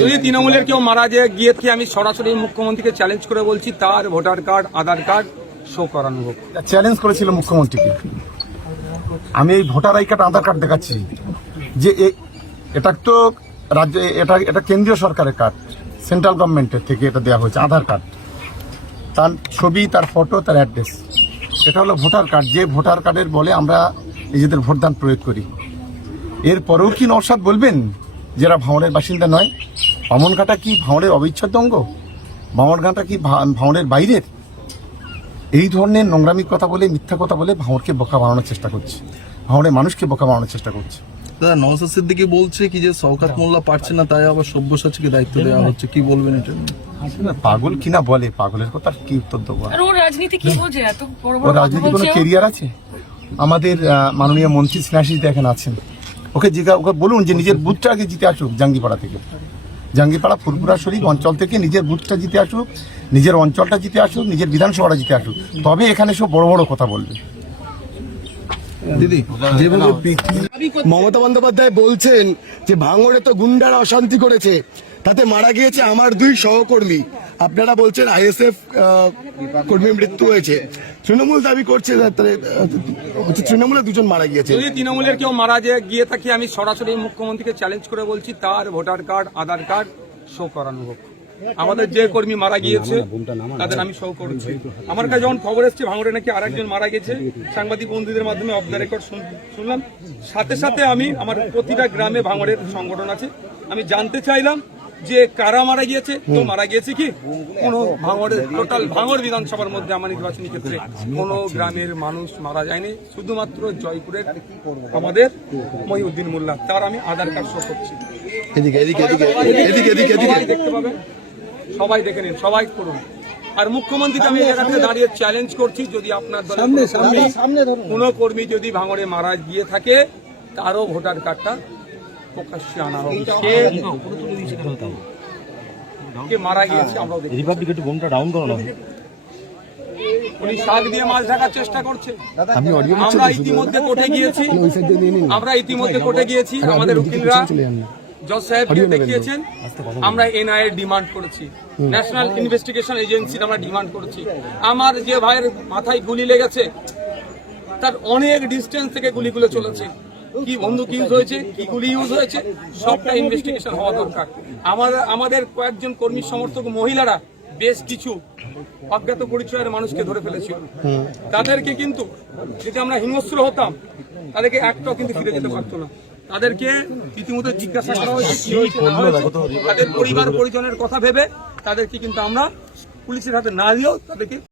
যদি তৃণমূলের কেউ মারা যায় গিয়ে থেকে আমি সরাসরি মুখ্যমন্ত্রীকে চ্যালেঞ্জ করে বলছি, তার voter card Aadhaar card show করানো হোক। চ্যালেঞ্জ করেছিল মুখ্যমন্ত্রীকে। আমি এই voter I card Aadhaar card দেখাচ্ছি যে এটা তো রাজ্য, এটা এটা কেন্দ্রীয় সরকারের কার্ড সেন্ট্রাল গভর্নমেন্টের থেকে এটা দেওয়া হয়েছে, আধার কার্ড তার ছবি, তার ফটো তার অ্যাড্রেস এটা হলো ভোটার কার্ড যে ভোটার কার্ডের বলে আমরা নিজেদের ভোটদান প্রয়োগ করি। এরপরেও কি নরসাদ বলবেন? যারা ভাঙড়ের বাসিন্দা নয় অমনঘাটা কি ভাঙড়ের অবিচ্ছেদ্য অঙ্গ? ভাঙড়ঘাটা কি ভা- ভাঙড়ের বাইরের? এই ধরনের নোংরামির কথা বলে মিথ্যা কথা বলে ভাঁড়কে বোকা বানানোর চেষ্টা করছে। ভাঙড়ের মানুষকে বোকা বানানোর চেষ্টা করছে। দাদা নওসাদ সিদ্দিকি বলছে কি যে শওকাত মোল্লা পারছে না তাই আবার সব্যসাচীকে দায়িত্ব দেওয়া হচ্ছে। কি বলবেন এটা না, পাগল কিনা বলে? পাগলের কথা কি উত্তর দেবো? রাজনীতি কি বোঝে এত বড় বড় রাজনীতি কোনো কেরিয়ার আছে? আমাদের মাননীয় মন্ত্রী স্নেহাশিস দেখেন আছেন। ওকে জিজ্ঞা ওকে বলুন যে নিজের বুথটা আগে জিতে আসুক জাঙ্গিপাড়া থেকে। জাঙ্গিপাড়া ফুরপুরা শরীফ অঞ্চল থেকে নিজের বুথটা জিতে আসুক নিজের অঞ্চলটা জিতে আসুক নিজের বিধানসভাটা জিতে আসুক তবে এখানে সব বড় বড় কথা বলবে। দিদি মমতা বন্দ্যোপাধ্যায় বলছেন যে ভাঙড়ে তো গুন্ডারা অশান্তি করেছে তাতে মারা গিয়েছে আমার দুই সহকর্মী। আপনারা বলছেন আইএসএফ কর্মী মৃত্যু হয়েছে। তৃণমূল দাবি করছে যে তাহলে, আহ, হচ্ছে তৃণমূলে দুজন মারা গিয়েছে। যদি তৃণমূলের কেউ মারা যায় গিয়ে থাকি আমি সরাসরি মুখ্যমন্ত্রীকে চ্যালেঞ্জ করে বলছি তার voter card Aadhaar card show করানো হোক। আমাদের যে কর্মী মারা গিয়েছে তাদের আমি শো করছি। আমার কাছে যখন খবর এসছে ভাঙড়ে নাকি আরেকজন মারা গেছে। সাংবাদিক বন্ধুদের মাধ্যমে অফ দ্য রেকর্ড শুনলাম। সাথে সাথে আমি আমার প্রতিটা গ্রামে ভাঙড়ের সংগঠন আছে। আমি জানতে চাইলাম যে কারা মারা গিয়েছে তো মারা গিয়েছে কি? কোন ভাঙড়ের টোটাল ভাঙড় বিধানসভার মধ্যে আমার নির্বাচনী ক্ষেত্রে কোন গ্রামের মানুষ মারা যায়নি। শুধুমাত্র জয়পুরের আমাদের মহিউদ্দিন মোল্লা তার আমি আধার কার্ড শো করছি। এদিকে এদিকে এদিকে এদিকে এদিকে এদিকে সবাই দেখতে পাবেন সবাই দেখে নিন সবাই করুন। আর মুখ্যমন্ত্রীকে আমি এই জায়গাতে দাঁড়িয়ে চ্যালেঞ্জ করছি যদি আপনার দলের কোনো কর্মী- কোনো কর্মী যদি ভাঙড়ে মারা গিয়ে থাকে তারও ভোটার কার্ডটা প্রকাশ্যে আনা হোক কে কে মারা গিয়েছে আমরাও দেখি রিপাবলিক একটু বোমটা ডাউন করো না উনি শাক দিয়ে মাছ ঢাকার চেষ্টা করছে। আমরা ইতিমধ্যে কোর্টে গিয়েছি। আমরা ইতিমধ্যে কোর্টে গিয়েছি। আমাদের উকিলরা জজ সাহেবকে দেখিয়েছেন আমরা এনআইএ ডিমান্ড করেছি। ন্যাশনাল ইনভেস্টিগেশন এজেন্সির আমরা ডিমান্ড করেছি। আমার যে ভাইয়ের মাথায় গুলি লেগেছে তার অনেক ডিস্টেন্স থেকে গুলিগুলো চলেছে। কি বন্দুক ইউজ হয়েছে, কি গুলি ইউজ হয়েছে, সবটা ইনভেস্টিগেশন হওয়া দরকার। আমাদের আমাদের কয়েকজন কর্মী সমর্থক মহিলারা বেশ কিছু অজ্ঞাত পরিচয়ের মানুষকে ধরে ফেলেছিল। তাদেরকে কিন্তু যদি আমরা হিংস্র হতাম, তাদেরকে একটাও কিন্তু ফিরে যেতে পারতো না। তাদেরকে ইতিমধ্যে জিজ্ঞাসা করা হয়েছে, কি হয়েছে। তাদের পরিবার পরিজনের কথা ভেবে তাদেরকে কিন্তু আমরা পুলিশের হাতে না দিয়েও তাদেরকে